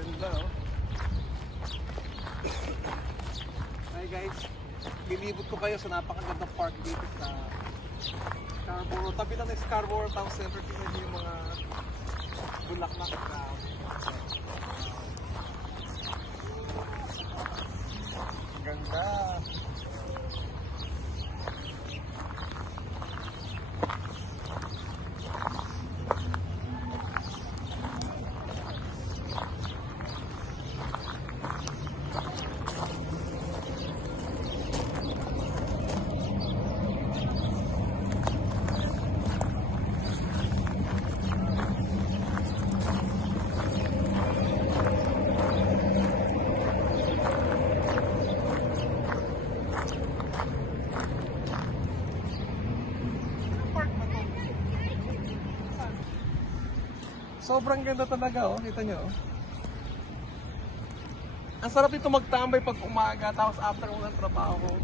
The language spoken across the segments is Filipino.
Ganda, oh. Hi guys, lilibot ko kayo sa napakagandang park dito sa Scarborough. Tabi lang ng Scarborough Town Center. Tingnan niyo yung mga bulaklak na ganda. Sobrang ganda talaga, oh. Kita nyo, oh. Ang sarap dito magtambay pag umaga, tapos after ng trabaho ko.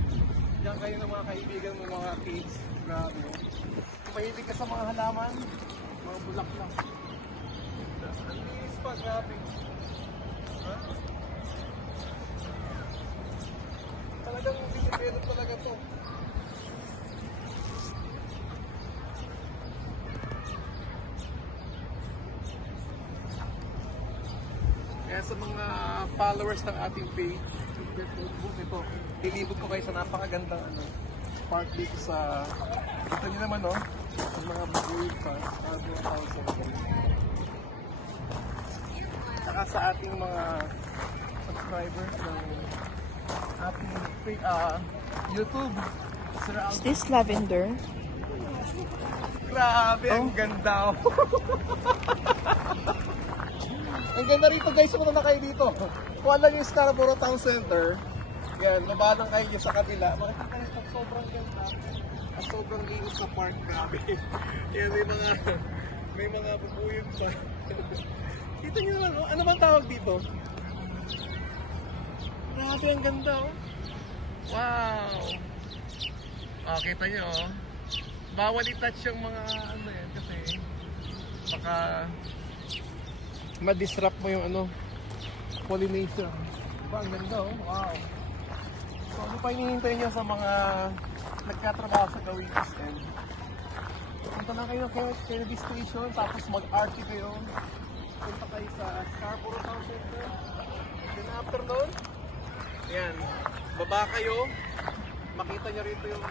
Diyan kayo ng mga kaibigan mo, mga kids. Grabe, oh. Kung mahilig ka sa mga halaman, mga bulaklak. Ang linis pa, grabe. Ha? Talagang binidevelop talaga to. Kaya sa mga followers ng ating page, ito, ilibot ko kayo sa napakagandang park dito sa, ito nyo naman, no? Ang mga bukuid pa, mga thousand. Saka sa ating mga subscribers ng ating YouTube. Is this lavender? Grabe, ang ganda. Ang ganda rito guys, punta na kayo dito. Kung alam yung Scarborough Town Center, yan, mabalang kayo sa kabila. Makikita nito, sobrang ganda. At sobrang linis na park, grabe. Yan, may mga bubuyog pa. Kita nyo naman, ano bang tawag dito? Grabe, ang ganda, oh. Wow! Oh, kita nyo, oh. Bawal i-touch yung mga yan, kasi baka ma-disrupt mo yung pollination. Diba, ang ganda, oh. Wow. So, ano pa hinihintay nyo sa mga nagkatrabaho sa gawin and punta na kayo ng Kennedy Station, tapos mag-RT kayo. Punta kayo sa Scarborough Town Center. Then after nun, ayan, baba kayo, makita nyo rito yung